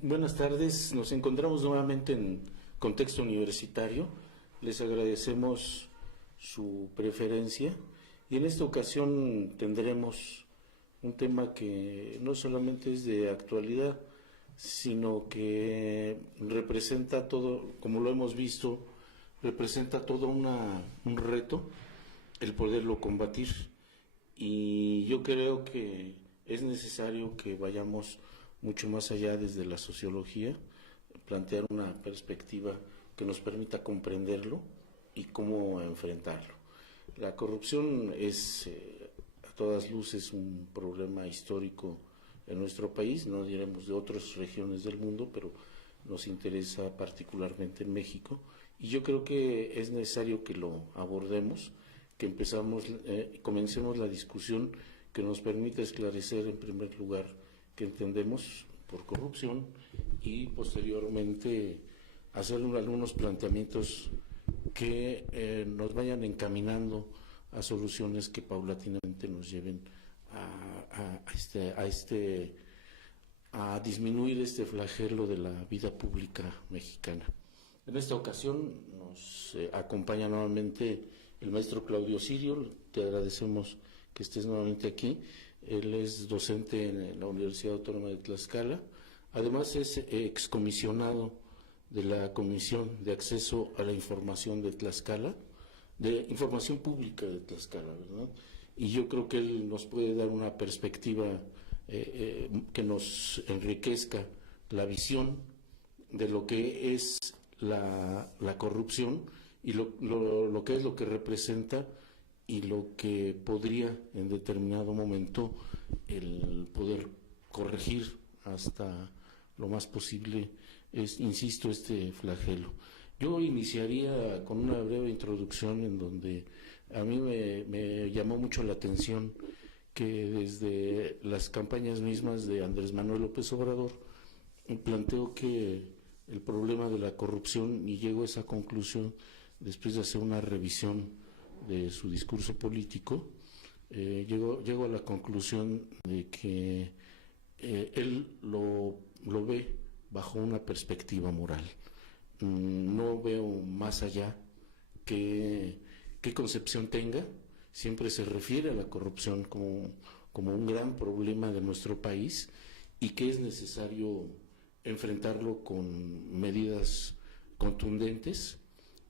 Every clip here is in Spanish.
Buenas tardes, nos encontramos nuevamente en contexto universitario. Les agradecemos su preferencia y en esta ocasión tendremos un tema que no solamente es de actualidad, sino que representa todo, como lo hemos visto, representa todo un reto el poderlo combatir. Y yo creo que es necesario que vayamos mucho más allá desde la sociología, plantear una perspectiva que nos permita comprenderlo y cómo enfrentarlo. La corrupción es a todas luces un problema histórico en nuestro país, no diremos de otras regiones del mundo, pero nos interesa particularmente en México, y yo creo que es necesario que lo abordemos, que comencemos la discusión que nos permita esclarecer en primer lugar que entendemos por corrupción y posteriormente hacer algunos planteamientos que nos vayan encaminando a soluciones que paulatinamente nos lleven a disminuir este flagelo de la vida pública mexicana. En esta ocasión nos acompaña nuevamente el maestro Claudio Sirio. Te agradecemos que estés nuevamente aquí. Él es docente en la Universidad Autónoma de Tlaxcala. Además es excomisionado de la Comisión de Acceso a la Información de Tlaxcala, de Información Pública de Tlaxcala, ¿verdad? Y yo creo que él nos puede dar una perspectiva que nos enriquezca la visión de lo que es la corrupción y lo que es lo que representa y lo que podría en determinado momento el poder corregir hasta lo más posible insisto, este flagelo. Yo iniciaría con una breve introducción en donde a mí me llamó mucho la atención que desde las campañas mismas de Andrés Manuel López Obrador planteó que el problema de la corrupción, y llego a esa conclusión después de hacer una revisión de su discurso político, llego a la conclusión de que él lo ve bajo una perspectiva moral. No veo más allá qué concepción tenga, siempre se refiere a la corrupción como un gran problema de nuestro país y que es necesario enfrentarlo con medidas contundentes,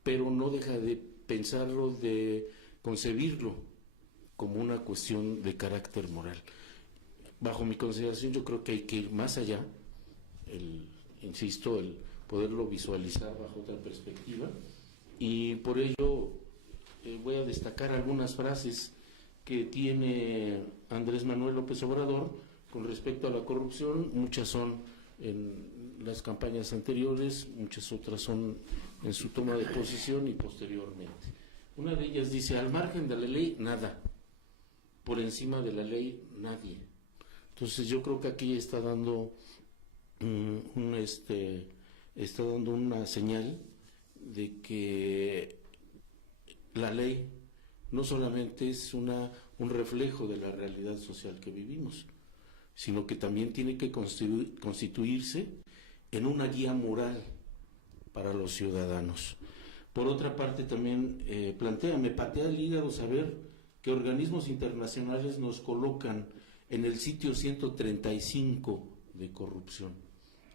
pero no deja de pensarlo, de concebirlo como una cuestión de carácter moral. Bajo mi consideración yo creo que hay que ir más allá, insisto, el poderlo visualizar bajo otra perspectiva, y por ello voy a destacar algunas frases que tiene Andrés Manuel López Obrador con respecto a la corrupción. Muchas son en las campañas anteriores, muchas otras son en su toma de posición y posteriormente. Una de ellas dice: al margen de la ley, nada; por encima de la ley, nadie. Entonces yo creo que aquí está dando está dando una señal de que la ley no solamente es un reflejo de la realidad social que vivimos, sino que también tiene que constituirse en una guía moral para los ciudadanos. Por otra parte también me patea el hígado saber que organismos internacionales nos colocan en el sitio 135 de corrupción.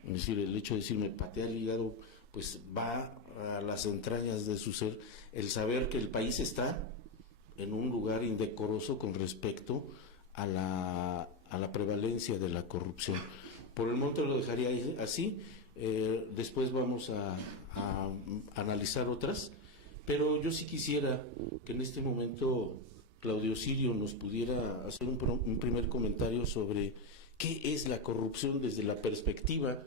Es decir, el hecho de decir me patea el hígado, pues va a las entrañas de su ser, el saber que el país está en un lugar indecoroso con respecto a la prevalencia de la corrupción. Por el momento lo dejaría así, después vamos a analizar otras, pero yo sí quisiera que en este momento Claudio Sirio nos pudiera hacer un primer comentario sobre qué es la corrupción desde la perspectiva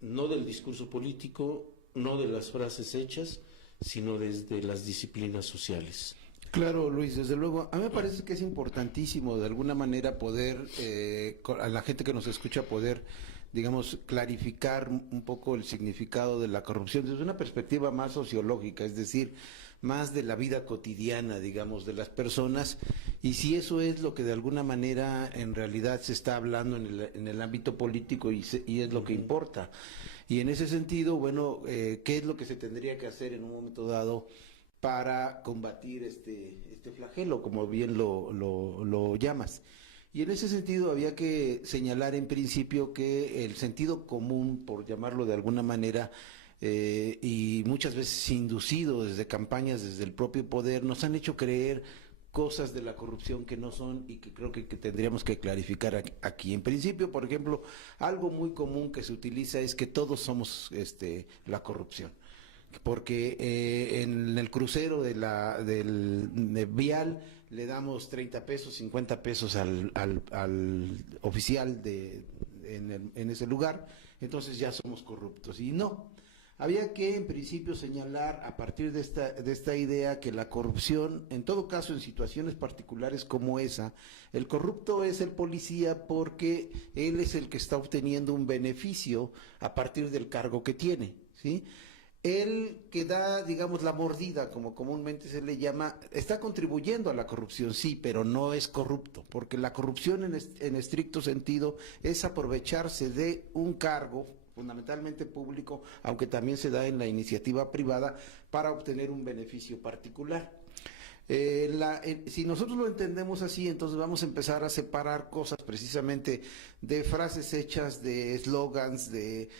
no del discurso político, no de las frases hechas, sino desde las disciplinas sociales. Claro, Luis, desde luego. A mí me parece que es importantísimo de alguna manera poder, a la gente que nos escucha, poder, digamos, clarificar un poco el significado de la corrupción desde una perspectiva más sociológica, es decir, más de la vida cotidiana, digamos, de las personas, y si eso es lo que de alguna manera en realidad se está hablando en el ámbito político y es lo que importa. Y en ese sentido, bueno, ¿qué es lo que se tendría que hacer en un momento dado para combatir este flagelo, como bien lo llamas? Y en ese sentido había que señalar en principio que el sentido común, por llamarlo de alguna manera, y muchas veces inducido desde campañas, desde el propio poder, nos han hecho creer cosas de la corrupción que no son y que creo que tendríamos que clarificar aquí. En principio, por ejemplo, algo muy común que se utiliza es que todos somos la corrupción, porque en el crucero de vial le damos 30 pesos, 50 pesos al oficial en ese lugar, entonces ya somos corruptos. Y no, había que en principio señalar a partir de esta idea que la corrupción, en todo caso en situaciones particulares como esa, el corrupto es el policía porque él es el que está obteniendo un beneficio a partir del cargo que tiene, ¿sí? El que da, digamos, la mordida, como comúnmente se le llama, está contribuyendo a la corrupción, sí, pero no es corrupto, porque la corrupción en estricto sentido es aprovecharse de un cargo fundamentalmente público, aunque también se da en la iniciativa privada, para obtener un beneficio particular. Si nosotros lo entendemos así, entonces vamos a empezar a separar cosas precisamente de frases hechas, de eslogans, de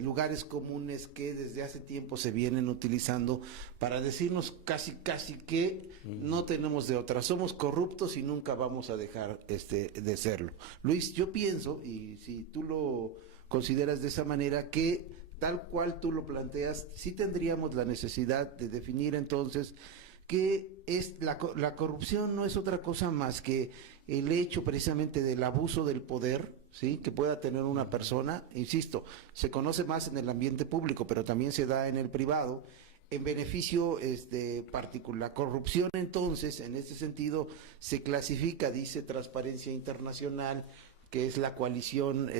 lugares comunes que desde hace tiempo se vienen utilizando para decirnos casi que no tenemos de otra, somos corruptos y nunca vamos a dejar de serlo. Luis, yo pienso, y si tú lo consideras de esa manera, que tal cual tú lo planteas, sí tendríamos la necesidad de definir entonces que la corrupción no es otra cosa más que el hecho precisamente del abuso del poder, ¿sí?, que pueda tener una persona, insisto, se conoce más en el ambiente público, pero también se da en el privado, en beneficio particular. La corrupción, entonces, en este sentido, se clasifica, dice Transparencia Internacional, que es la coalición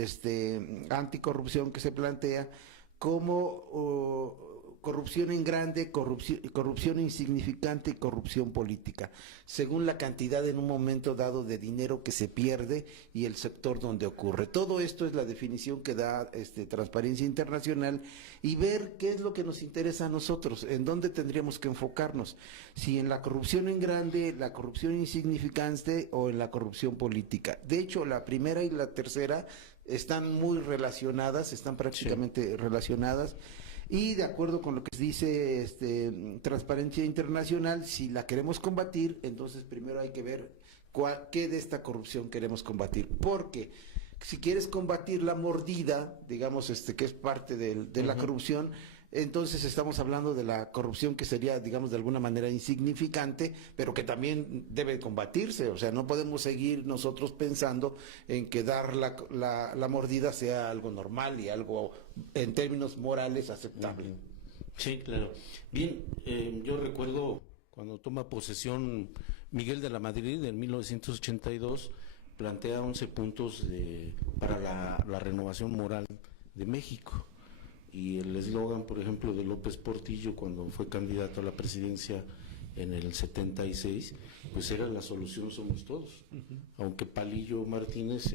anticorrupción que se plantea, como corrupción en grande, corrupción insignificante y corrupción política, según la cantidad en un momento dado de dinero que se pierde y el sector donde ocurre. Todo esto es la definición que da Transparencia Internacional, y ver qué es lo que nos interesa a nosotros, en dónde tendríamos que enfocarnos, si en la corrupción en grande, la corrupción insignificante o en la corrupción política. De hecho, la primera y la tercera están muy relacionadas, están prácticamente relacionadas. Y de acuerdo con lo que dice Transparencia Internacional, si la queremos combatir, entonces primero hay que ver qué de esta corrupción queremos combatir. Porque si quieres combatir la mordida, digamos, que es parte de la corrupción, entonces estamos hablando de la corrupción que sería, digamos, de alguna manera insignificante, pero que también debe combatirse. O sea, no podemos seguir nosotros pensando en que dar la mordida sea algo normal y algo en términos morales aceptable. Sí, claro. Bien, yo recuerdo cuando toma posesión Miguel de la Madrid en 1982, plantea 11 puntos para la renovación moral de México. Y el eslogan, por ejemplo, de López Portillo cuando fue candidato a la presidencia en el 76, pues era la solución somos todos. Aunque Palillo Martínez,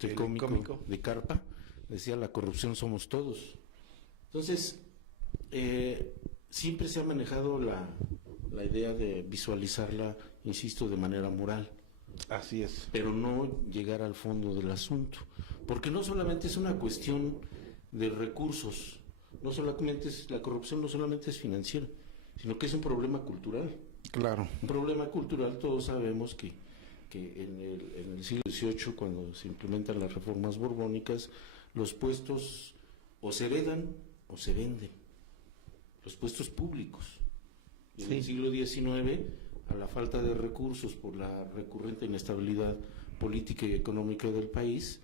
el cómico de Carpa, decía la corrupción somos todos. Entonces, siempre se ha manejado la idea de visualizarla, insisto, de manera moral. Así es. Pero no llegar al fondo del asunto. Porque no solamente es una cuestión de recursos, la corrupción no solamente es financiera, sino que es un problema cultural. Claro. Un problema cultural, todos sabemos que en el siglo XVIII, cuando se implementan las reformas borbónicas, los puestos o se heredan o se venden, los puestos públicos. Y en el siglo XIX, a la falta de recursos por la recurrente inestabilidad política y económica del país,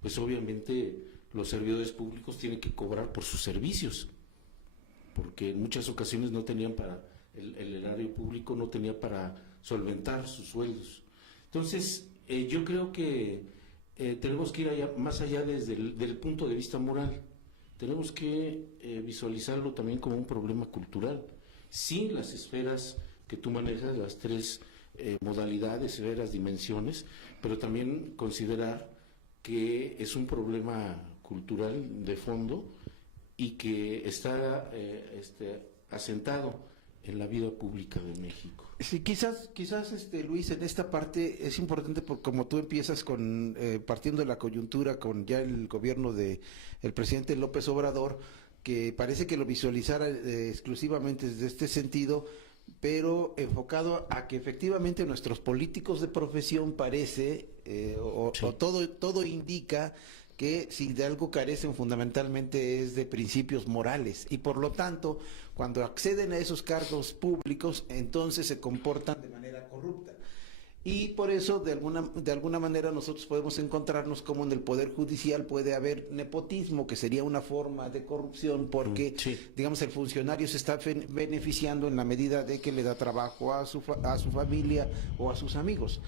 pues obviamente los servidores públicos tienen que cobrar por sus servicios, porque en muchas ocasiones no tenían el erario público no tenía para solventar sus sueldos. Entonces, yo creo que tenemos que ir más allá desde del punto de vista moral. Tenemos que visualizarlo también como un problema cultural. sí las esferas que tú manejas, las tres modalidades, esferas, dimensiones, pero también considerar que es un problema cultural de fondo y que está asentado en la vida pública de México. Sí, quizás, Luis, en esta parte es importante porque como tú empiezas con partiendo de la coyuntura con ya el gobierno de el presidente López Obrador, que parece que lo visualizara exclusivamente desde este sentido, pero enfocado a que efectivamente nuestros políticos de profesión parece Sí. o todo indica que si de algo carecen fundamentalmente es de principios morales y por lo tanto cuando acceden a esos cargos públicos entonces se comportan de manera corrupta. Y por eso, de alguna manera, nosotros podemos encontrarnos como en el Poder Judicial puede haber nepotismo, que sería una forma de corrupción, porque, Sí. digamos, el funcionario se está beneficiando en la medida de que le da trabajo a su familia o a sus amigos.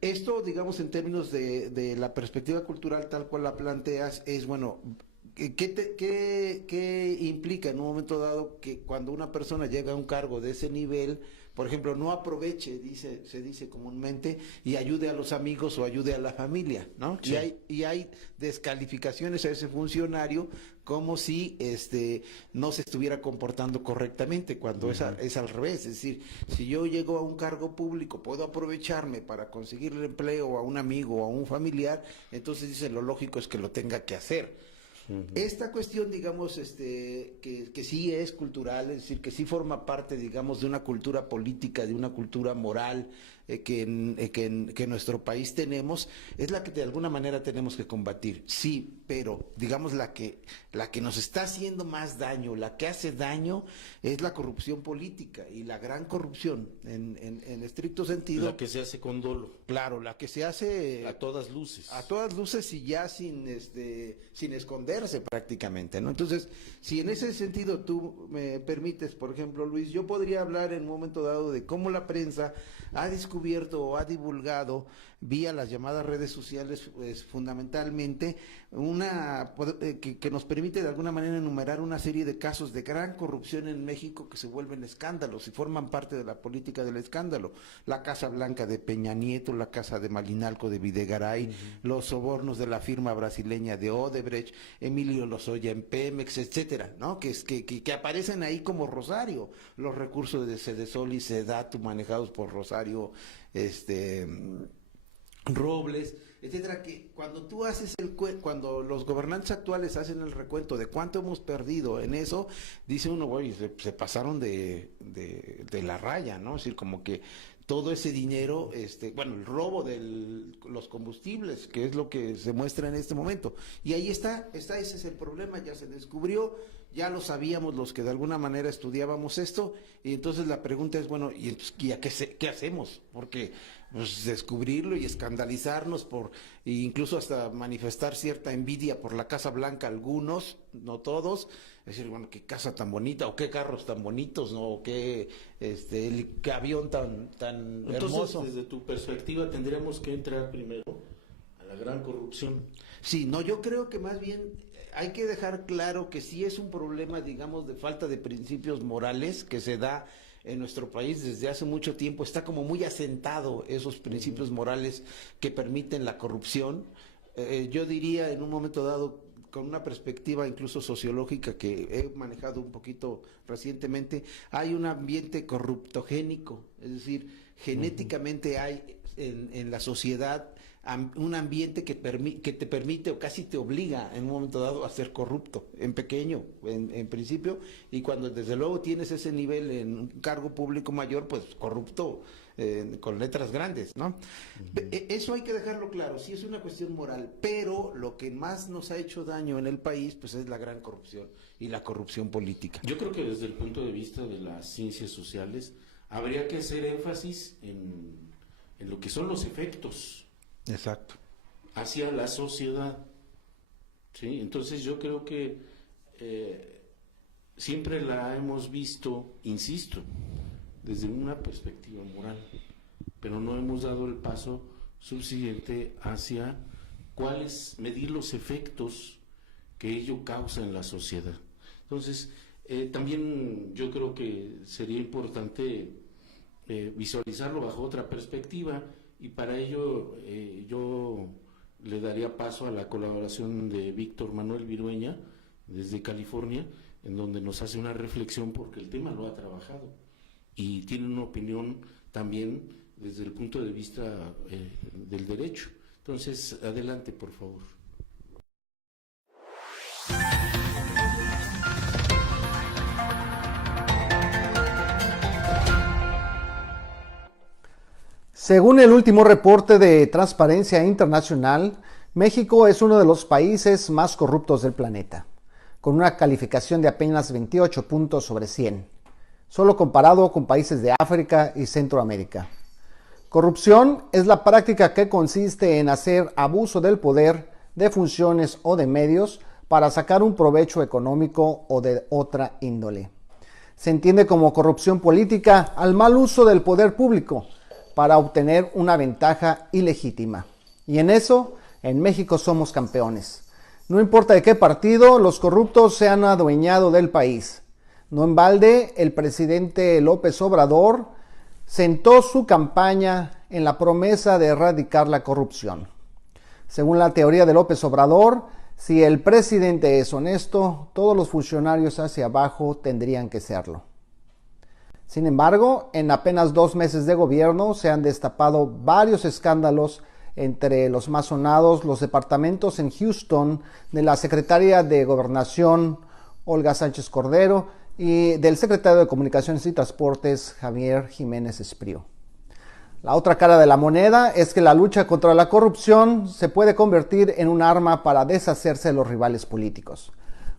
Esto, digamos, en términos de la perspectiva cultural tal cual la planteas, es, bueno, ¿qué implica en un momento dado que cuando una persona llega a un cargo de ese nivel, por ejemplo, no aproveche, se dice comúnmente, y ayude a los amigos o ayude a la familia, ¿no? Sí. Y hay descalificaciones a ese funcionario como si no se estuviera comportando correctamente, cuando es al revés. Es decir, si yo llego a un cargo público, puedo aprovecharme para conseguir el empleo a un amigo o a un familiar, entonces dicen lo lógico es que lo tenga que hacer. Esta cuestión, digamos, que sí es cultural, es decir, que sí forma parte, digamos, de una cultura política, de una cultura moral que en nuestro país tenemos, es la que de alguna manera tenemos que combatir. Sí, pero, digamos, la que nos está haciendo más daño, la que hace daño, es la corrupción política y la gran corrupción, en estricto sentido. La que se hace con dolo. Claro, la que se hace A todas luces. a todas luces y ya sin esconderse prácticamente, ¿no? Entonces, si en ese sentido tú me permites, por ejemplo, Luis, yo podría hablar en un momento dado de cómo la prensa ha descubierto o ha divulgado vía las llamadas redes sociales, pues, fundamentalmente que nos permite de alguna manera enumerar una serie de casos de gran corrupción en México que se vuelven escándalos y forman parte de la política del escándalo. La Casa Blanca de Peña Nieto, la Casa de Malinalco de Videgaray, los sobornos de la firma brasileña de Odebrecht, Emilio Lozoya en Pemex, etcétera, ¿no? Que aparecen ahí como Rosario, los recursos de Sedesol y Sedatu manejados por Rosario, Robles, etcétera, que cuando tú haces cuando los gobernantes actuales hacen el recuento de cuánto hemos perdido en eso, dice uno, oye, se pasaron de la raya, ¿no? Es decir, como que todo ese dinero, el robo de los combustibles, que es lo que se muestra en este momento. Y ahí está, ese es el problema, ya se descubrió, ya lo sabíamos los que de alguna manera estudiábamos esto, y entonces la pregunta es, bueno, ¿y entonces qué hacemos? Porque pues, descubrirlo y escandalizarnos e incluso hasta manifestar cierta envidia por la Casa Blanca, algunos, no todos, es decir, bueno, qué casa tan bonita, o qué carros tan bonitos, ¿no? O qué avión tan Entonces, hermoso. desde tu perspectiva, tendríamos que entrar primero a la gran corrupción. Sí, no, yo creo que más bien hay que dejar claro que sí es un problema, digamos, de falta de principios morales que se da en nuestro país desde hace mucho tiempo. Está como muy asentado esos principios morales que permiten la corrupción. Yo diría en un momento dado, con una perspectiva incluso sociológica que he manejado un poquito recientemente, hay un ambiente corruptogénico, es decir, genéticamente hay en la sociedad un ambiente que te permite o casi te obliga en un momento dado a ser corrupto, en pequeño, en principio, y cuando desde luego tienes ese nivel en un cargo público mayor, pues corrupto con letras grandes, ¿no? Eso hay que dejarlo claro, sí es una cuestión moral, pero lo que más nos ha hecho daño en el país, pues es la gran corrupción y la corrupción política. Yo creo que desde el punto de vista de las ciencias sociales, habría que hacer énfasis en lo que son los efectos Exacto. hacia la sociedad. ¿Sí? Entonces yo creo que siempre la hemos visto, insisto, desde una perspectiva moral, pero no hemos dado el paso subsiguiente hacia medir los efectos que ello causa en la sociedad. Entonces, También yo creo que sería importante visualizarlo bajo otra perspectiva, y para ello yo le daría paso a la colaboración de Víctor Manuel Virueña desde California, en donde nos hace una reflexión porque el tema lo ha trabajado y tiene una opinión también desde el punto de vista del derecho. Entonces, adelante, por favor. Según el último reporte de Transparencia Internacional, México es uno de los países más corruptos del planeta, con una calificación de apenas 28 puntos sobre 100, solo comparado con países de África y Centroamérica. Corrupción es la práctica que consiste en hacer abuso del poder, de funciones o de medios para sacar un provecho económico o de otra índole. Se entiende como corrupción política al mal uso del poder público para obtener una ventaja ilegítima. Y en eso, en México somos campeones. No importa de qué partido, los corruptos se han adueñado del país. No en balde, el presidente López Obrador centró su campaña en la promesa de erradicar la corrupción. Según la teoría de López Obrador, si el presidente es honesto, todos los funcionarios hacia abajo tendrían que serlo. Sin embargo, en apenas 2 meses de gobierno se han destapado varios escándalos, entre los más sonados los departamentos en Houston de la secretaria de Gobernación, Olga Sánchez Cordero, y del secretario de Comunicaciones y Transportes, Javier Jiménez Espriu. La otra cara de la moneda es que la lucha contra la corrupción se puede convertir en un arma para deshacerse de los rivales políticos,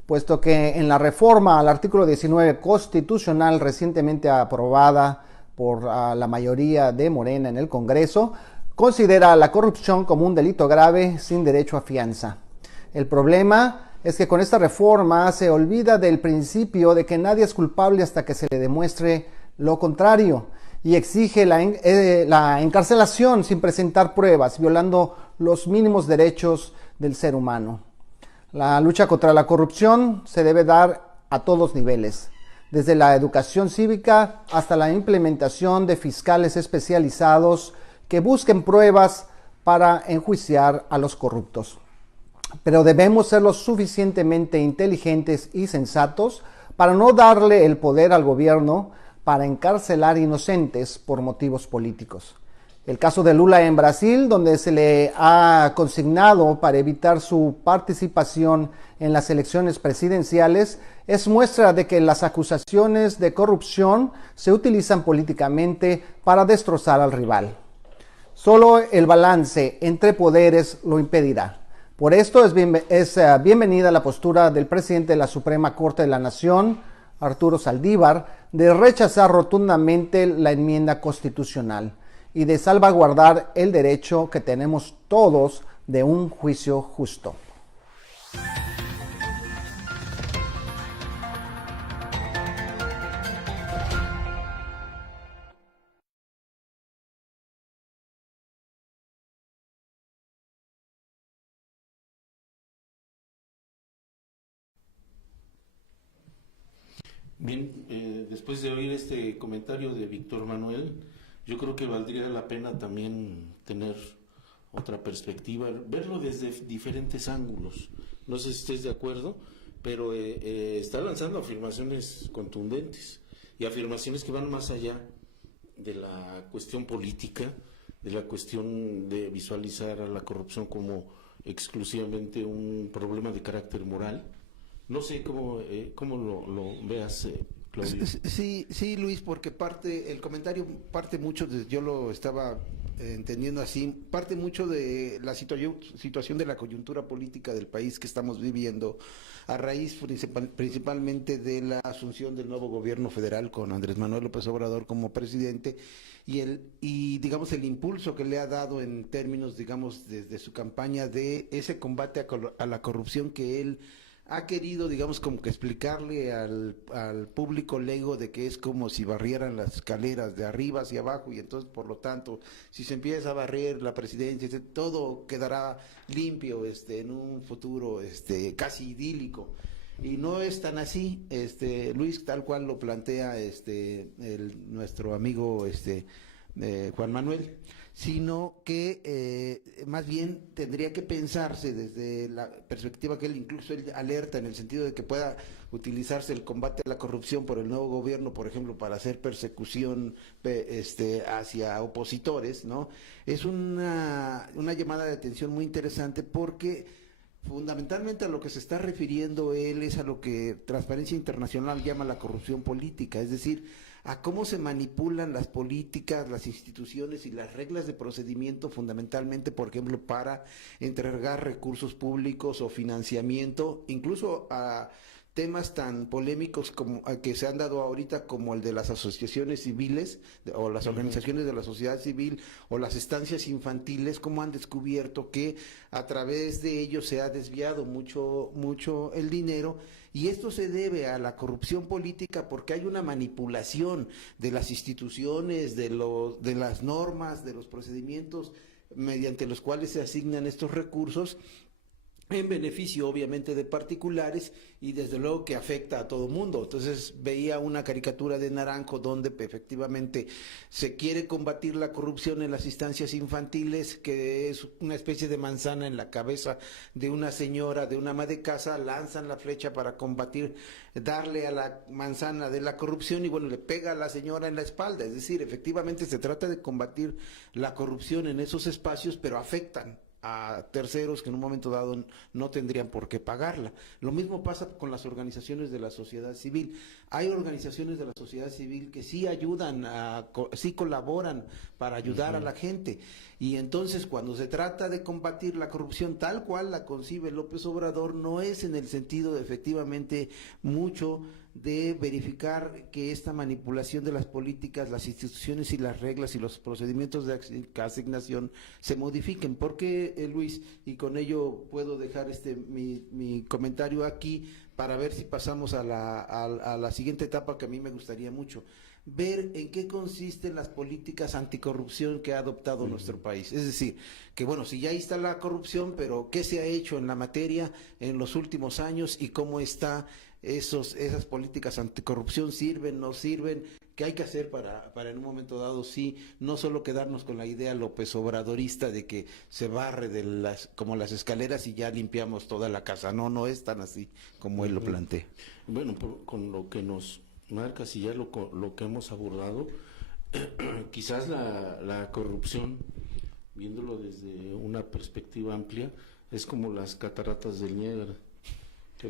puesto que en la reforma al artículo 19 constitucional recientemente aprobada por la mayoría de Morena en el Congreso, considera la corrupción como un delito grave sin derecho a fianza. El problema es que con esta reforma se olvida del principio de que nadie es culpable hasta que se le demuestre lo contrario, y exige la encarcelación sin presentar pruebas, violando los mínimos derechos del ser humano. La lucha contra la corrupción se debe dar a todos niveles, desde la educación cívica hasta la implementación de fiscales especializados que busquen pruebas para enjuiciar a los corruptos. Pero debemos ser lo suficientemente inteligentes y sensatos para no darle el poder al gobierno para encarcelar inocentes por motivos políticos. El caso de Lula en Brasil, donde se le ha consignado para evitar su participación en las elecciones presidenciales, es muestra de que las acusaciones de corrupción se utilizan políticamente para destrozar al rival. Solo el balance entre poderes lo impedirá. Por esto es bienvenida la postura del presidente de la Suprema Corte de la Nación, Arturo Saldívar, de rechazar rotundamente la enmienda constitucional y de salvaguardar el derecho que tenemos todos de un juicio justo. Bien, después de oír este comentario de Víctor Manuel, yo creo que valdría la pena también tener otra perspectiva, verlo desde diferentes ángulos. No sé si estés de acuerdo, pero está lanzando afirmaciones contundentes y afirmaciones que van más allá de la cuestión política, de la cuestión de visualizar a la corrupción como exclusivamente un problema de carácter moral. No sé cómo lo veas, Claudio. Sí, Luis, porque el comentario parte mucho, yo lo estaba entendiendo así, parte mucho de la situación de la coyuntura política del país que estamos viviendo, a raíz principalmente de la asunción del nuevo gobierno federal con Andrés Manuel López Obrador como presidente, y digamos el impulso que le ha dado en términos, digamos, desde su campaña de ese combate a la corrupción que él ha querido, digamos, como que explicarle al público lego de que es como si barrieran las escaleras de arriba hacia abajo, y entonces, por lo tanto, si se empieza a barrer la presidencia, todo quedará limpio en un futuro casi idílico. Y no es tan así, Luis, tal cual lo plantea nuestro amigo Juan Manuel, sino que más bien tendría que pensarse desde la perspectiva que él alerta en el sentido de que pueda utilizarse el combate a la corrupción por el nuevo gobierno, por ejemplo, para hacer persecución hacia opositores, ¿no? Es una llamada de atención muy interesante porque fundamentalmente a lo que se está refiriendo él es a lo que Transparencia Internacional llama la corrupción política, es decir, a cómo se manipulan las políticas, las instituciones y las reglas de procedimiento fundamentalmente, por ejemplo, para entregar recursos públicos o financiamiento, incluso a temas tan polémicos como que se han dado ahorita como el de las asociaciones civiles o las organizaciones de la sociedad civil o las estancias infantiles, como han descubierto que a través de ellos se ha desviado mucho el dinero, y esto se debe a la corrupción política porque hay una manipulación de las instituciones, de las normas, de los procedimientos mediante los cuales se asignan estos recursos, en beneficio obviamente de particulares y desde luego que afecta a todo mundo. Entonces veía una caricatura de Naranjo donde efectivamente se quiere combatir la corrupción en las instancias infantiles, que es una especie de manzana en la cabeza de una señora, de una ama de casa, lanzan la flecha para combatir, darle a la manzana de la corrupción y bueno, le pega a la señora en la espalda. Es decir, efectivamente se trata de combatir la corrupción en esos espacios, pero afectan a terceros que en un momento dado no tendrían por qué pagarla. Lo mismo pasa con las organizaciones de la sociedad civil. Hay organizaciones de la sociedad civil que sí ayudan, sí colaboran para ayudar a la gente. Y entonces cuando se trata de combatir la corrupción tal cual la concibe López Obrador, no es en el sentido de efectivamente mucho de verificar que esta manipulación de las políticas, las instituciones y las reglas y los procedimientos de asignación se modifiquen. Porque Luis, y con ello puedo dejar mi comentario aquí para ver si pasamos a la siguiente etapa que a mí me gustaría mucho, ver en qué consisten las políticas anticorrupción que ha adoptado nuestro país. Es decir, que bueno, si ya ahí está la corrupción, pero ¿qué se ha hecho en la materia en los últimos años y cómo está esas políticas anticorrupción? ¿Sirven, no sirven? ¿Qué hay que hacer para en un momento dado sí, no solo quedarnos con la idea López Obradorista de que se barre como las escaleras y ya limpiamos toda la casa? No es tan así como él lo plantea. Bueno, con lo que nos marcas y ya lo que hemos abordado, quizás la corrupción, viéndolo desde una perspectiva amplia, es como las cataratas del Niágara, que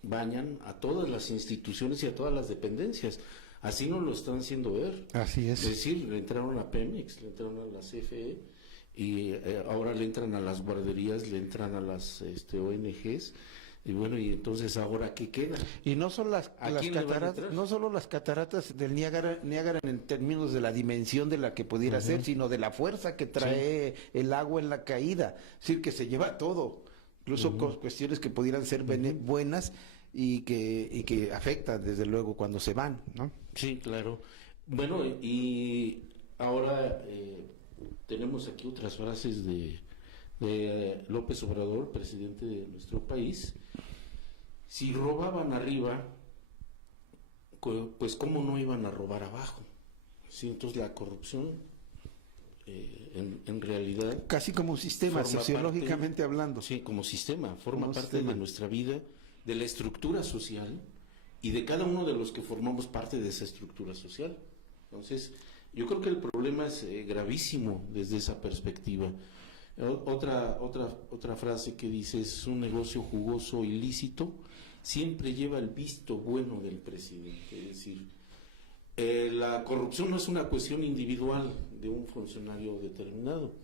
bañan a todas las instituciones y a todas las dependencias. Así nos lo están haciendo ver. Así es. Es decir, le entraron a Pemex, le entraron a la CFE y ahora le entran a las guarderías, le entran a las ONGs. Y bueno, y entonces ahora ¿qué queda? Y no solo las cataratas del Niágara en términos de la dimensión de la que pudiera ser, sino de la fuerza que trae el agua en la caída. Es decir, que se lleva todo, incluso cuestiones que pudieran ser buenas y que afectan desde luego cuando se van, ¿no? Sí, claro. Bueno, y ahora tenemos aquí otras frases de López Obrador, presidente de nuestro país. Si robaban arriba, pues cómo no iban a robar abajo. Sí, entonces la corrupción en realidad casi como un sistema, sociológicamente hablando. Sí, como sistema, forma parte de nuestra vida, de la estructura social y de cada uno de los que formamos parte de esa estructura social. Entonces, yo creo que el problema es gravísimo desde esa perspectiva. Otra frase que dice: es un negocio jugoso ilícito, siempre lleva el visto bueno del presidente. Es decir, la corrupción no es una cuestión individual de un funcionario determinado,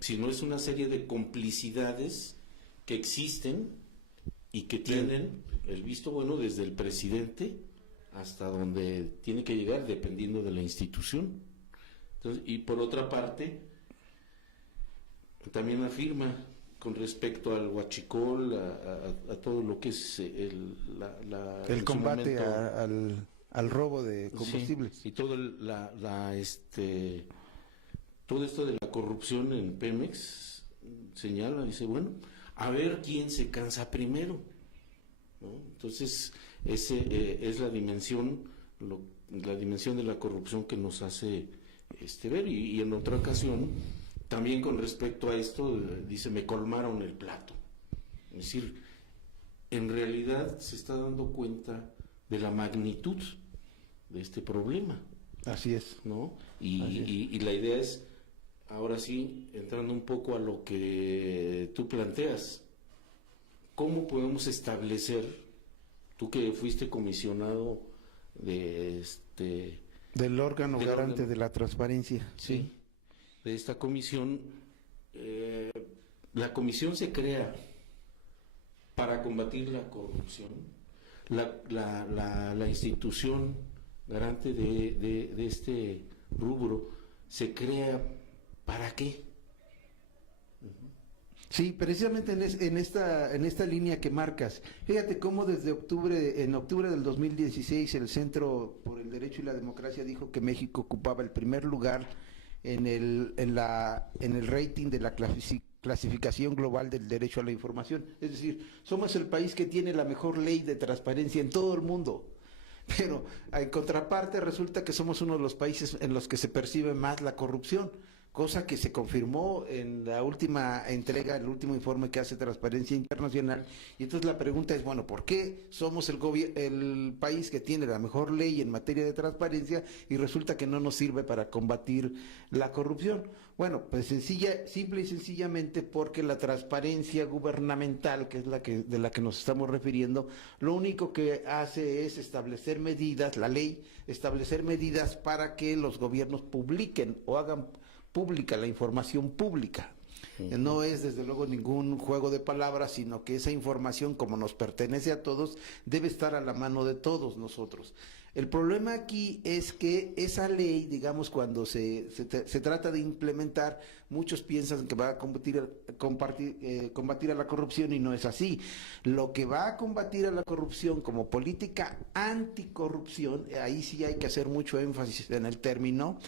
sino es una serie de complicidades que existen y que tienen el visto bueno desde el presidente hasta donde tiene que llegar, dependiendo de la institución. Entonces, y por otra parte, también afirma con respecto al huachicol, a todo lo que es el combate al robo de combustibles. Sí, y todo todo esto de la corrupción en Pemex señala, dice, bueno, a ver quién se cansa primero. ¿no? Entonces, es la dimensión de la corrupción que nos hace ver. Y en otra ocasión, también con respecto a esto, dice, me colmaron el plato. Es decir, en realidad se está dando cuenta de la magnitud de este problema. Así es. ¿No? Y la idea es, ahora sí, entrando un poco a lo que tú planteas, ¿cómo podemos establecer, tú que fuiste comisionado del órgano del garante órgano de la transparencia? Sí, de esta comisión, la comisión se crea para combatir la corrupción, la institución garante de este rubro se crea ¿para qué? Sí, precisamente en esta línea que marcas. Fíjate cómo en octubre del 2016 el Centro por el Derecho y la Democracia dijo que México ocupaba el primer lugar en el rating de la clasificación global del derecho a la información. Es decir, somos el país que tiene la mejor ley de transparencia en todo el mundo. Pero en contraparte resulta que somos uno de los países en los que se percibe más la corrupción, cosa que se confirmó en la última entrega, el último informe que hace Transparencia Internacional. Y entonces la pregunta es, bueno, ¿por qué somos el país que tiene la mejor ley en materia de transparencia y resulta que no nos sirve para combatir la corrupción? Bueno, pues simple y sencillamente porque la transparencia gubernamental, que es de la que nos estamos refiriendo, lo único que hace es establecer medidas, la ley, establecer medidas para que los gobiernos publiquen o hagan pública la información pública. No es desde luego ningún juego de palabras, sino que esa información, como nos pertenece a todos, debe estar a la mano de todos nosotros. El problema aquí es que esa ley, digamos, cuando se trata de implementar, muchos piensan que va a combatir a la corrupción y no es así. Lo que va a combatir a la corrupción como política anticorrupción, ahí sí hay que hacer mucho énfasis en el término,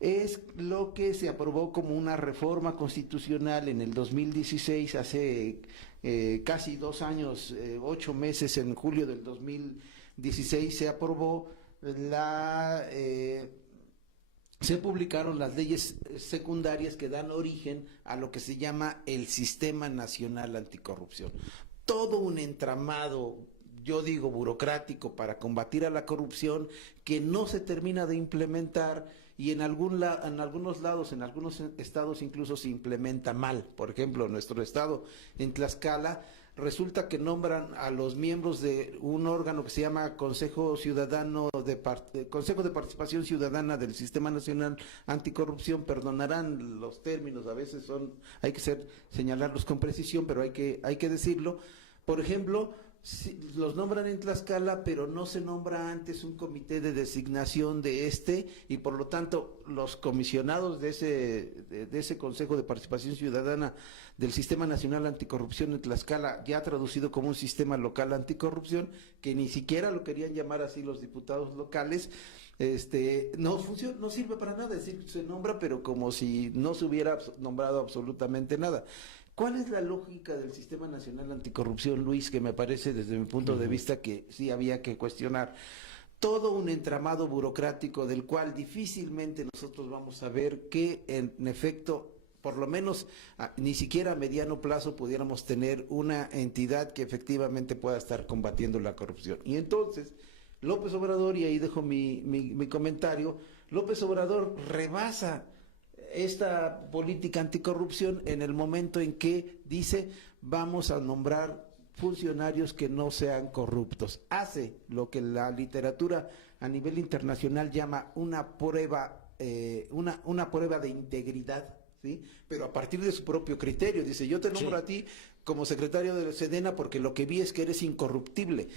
es lo que se aprobó como una reforma constitucional en el 2016, hace casi 2 años, 8 meses, en julio del 2016 se aprobó se publicaron las leyes secundarias que dan origen a lo que se llama el Sistema Nacional Anticorrupción. Todo un entramado, yo digo, burocrático para combatir a la corrupción que no se termina de implementar y en algunos lados, en algunos estados incluso se implementa mal. Por ejemplo, en nuestro estado, en Tlaxcala, resulta que nombran a los miembros de un órgano que se llama Consejo de Participación Ciudadana del Sistema Nacional Anticorrupción. Perdonarán los términos, a veces hay que señalarlos con precisión, pero hay que decirlo. Por ejemplo, los nombran en Tlaxcala, pero no se nombra antes un comité de designación y por lo tanto los comisionados de ese Consejo de Participación Ciudadana del Sistema Nacional Anticorrupción en Tlaxcala, ya traducido como un sistema local anticorrupción, que ni siquiera lo querían llamar así los diputados locales, no sirve para nada. Es decir, se nombra, pero como si no se hubiera nombrado absolutamente nada. ¿Cuál es la lógica del Sistema Nacional Anticorrupción, Luis? Que me parece, desde mi punto de vista, que sí había que cuestionar. Todo un entramado burocrático del cual difícilmente nosotros vamos a ver que, en efecto, por lo menos ni siquiera a mediano plazo pudiéramos tener una entidad que efectivamente pueda estar combatiendo la corrupción. Y entonces, López Obrador, y ahí dejo mi comentario, López Obrador rebasa esta política anticorrupción en el momento en que dice vamos a nombrar funcionarios que no sean corruptos. Hace lo que la literatura a nivel internacional llama una prueba de integridad, ¿sí? Pero a partir de su propio criterio. Dice, yo te nombro a ti como secretario de la Sedena porque lo que vi es que eres incorruptible.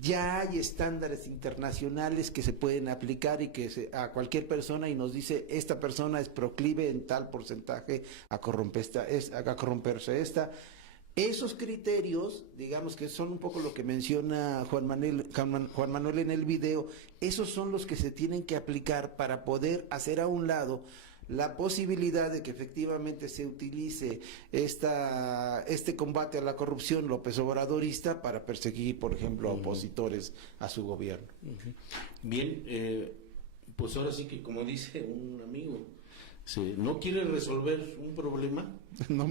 Ya hay estándares internacionales que se pueden aplicar y que a cualquier persona, y nos dice, esta persona es proclive en tal porcentaje a corromperse esta. Esos criterios, digamos que son un poco lo que menciona Juan Manuel en el video, esos son los que se tienen que aplicar para poder hacer a un lado la posibilidad de que efectivamente se utilice este combate a la corrupción López Obradorista para perseguir, por ejemplo, a opositores a su gobierno. Bien, pues ahora sí que, como dice un amigo, no quiere resolver un problema,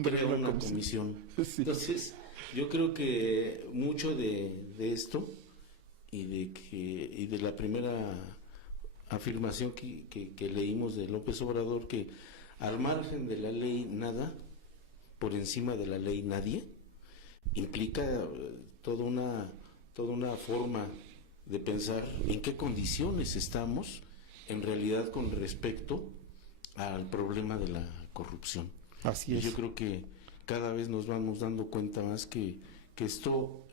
crea una comisión. Sí. Entonces, yo creo que mucho de esto y de la primera afirmación que leímos de López Obrador, que al margen de la ley nada, por encima de la ley nadie, implica toda una forma de pensar en qué condiciones estamos en realidad con respecto al problema de la corrupción. Así es. Y yo creo que cada vez nos vamos dando cuenta más que esto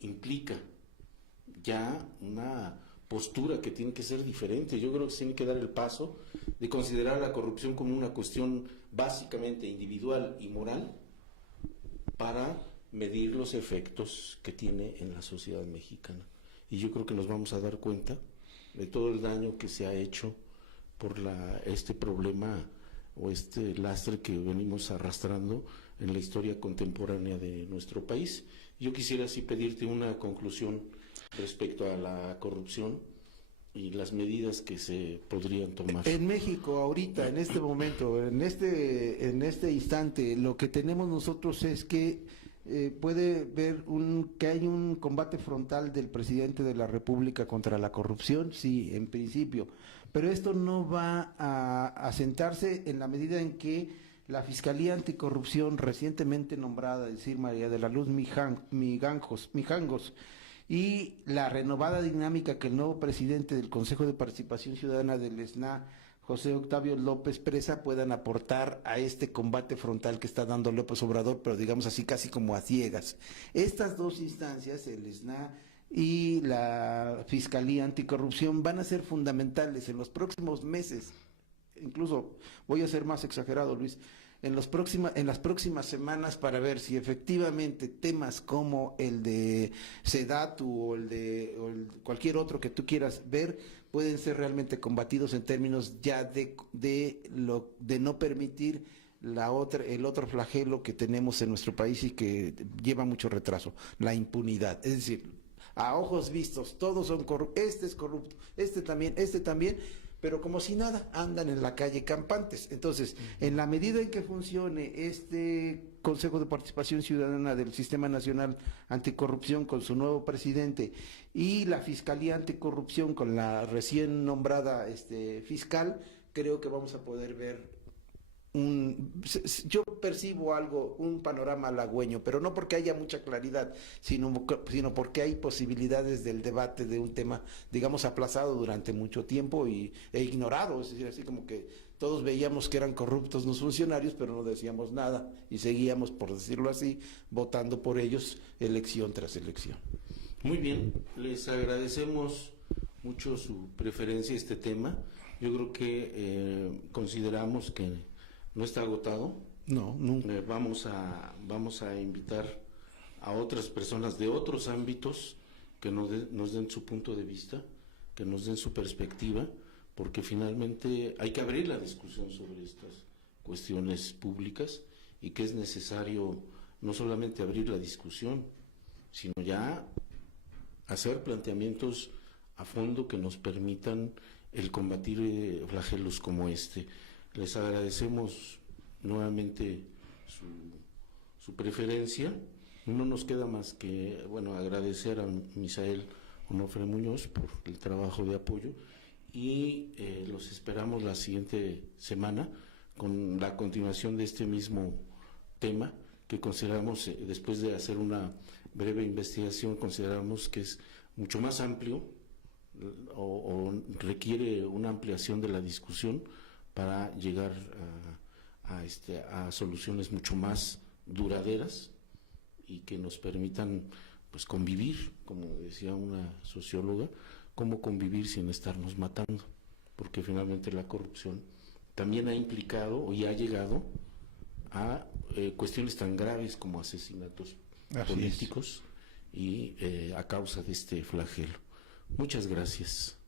implica ya una postura que tiene que ser diferente. Yo creo que se tiene que dar el paso de considerar la corrupción como una cuestión básicamente individual y moral para medir los efectos que tiene en la sociedad mexicana. Y yo creo que nos vamos a dar cuenta de todo el daño que se ha hecho por este problema o este lastre que venimos arrastrando en la historia contemporánea de nuestro país. Yo quisiera así pedirte una conclusión respecto a la corrupción y las medidas que se podrían tomar. En México ahorita, en este momento, en este instante, lo que tenemos nosotros es que puede ver que hay un combate frontal del presidente de la República contra la corrupción, sí, en principio, pero esto no va a sentarse en la medida en que la Fiscalía Anticorrupción recientemente nombrada, es decir, María de la Luz Mijangos, y la renovada dinámica que el nuevo presidente del Consejo de Participación Ciudadana del ESNA, José Octavio López Presa, puedan aportar a este combate frontal que está dando López Obrador, pero digamos así casi como a ciegas. Estas dos instancias, el ESNA y la Fiscalía Anticorrupción, van a ser fundamentales en los próximos meses. Incluso voy a ser más exagerado, Luis, en las próximas semanas, para ver si efectivamente temas como el de Sedatu o el de cualquier otro que tú quieras ver pueden ser realmente combatidos en términos ya de no permitir el otro flagelo que tenemos en nuestro país y que lleva mucho retraso, la impunidad. Es decir, a ojos vistos, todos son corruptos, este es corrupto, este también, pero como si nada, andan en la calle campantes. Entonces, en la medida en que funcione este Consejo de Participación Ciudadana del Sistema Nacional Anticorrupción con su nuevo presidente y la Fiscalía Anticorrupción con la recién nombrada fiscal, creo que vamos a poder ver yo percibo un panorama halagüeño, pero no porque haya mucha claridad, sino porque hay posibilidades del debate de un tema, digamos, aplazado durante mucho tiempo e ignorado. Es decir, así como que todos veíamos que eran corruptos los funcionarios, pero no decíamos nada y seguíamos, por decirlo así, votando por ellos elección tras elección. Muy bien, les agradecemos mucho su preferencia a este tema. Yo creo que consideramos que no está agotado. No, nunca. Vamos a invitar a otras personas de otros ámbitos que nos den su punto de vista, que nos den su perspectiva, porque finalmente hay que abrir la discusión sobre estas cuestiones públicas y que es necesario no solamente abrir la discusión, sino ya hacer planteamientos a fondo que nos permitan el combatir flagelos como este. Les agradecemos nuevamente su preferencia. No nos queda más que agradecer a Misael Onofre Muñoz por el trabajo de apoyo y los esperamos la siguiente semana con la continuación de este mismo tema que consideramos, después de hacer una breve investigación, consideramos que es mucho más amplio o requiere una ampliación de la discusión para llegar a soluciones mucho más duraderas y que nos permitan pues convivir, como decía una socióloga, cómo convivir sin estarnos matando, porque finalmente la corrupción también ha implicado y ha llegado a cuestiones tan graves como asesinatos políticos y a causa de este flagelo. Muchas gracias.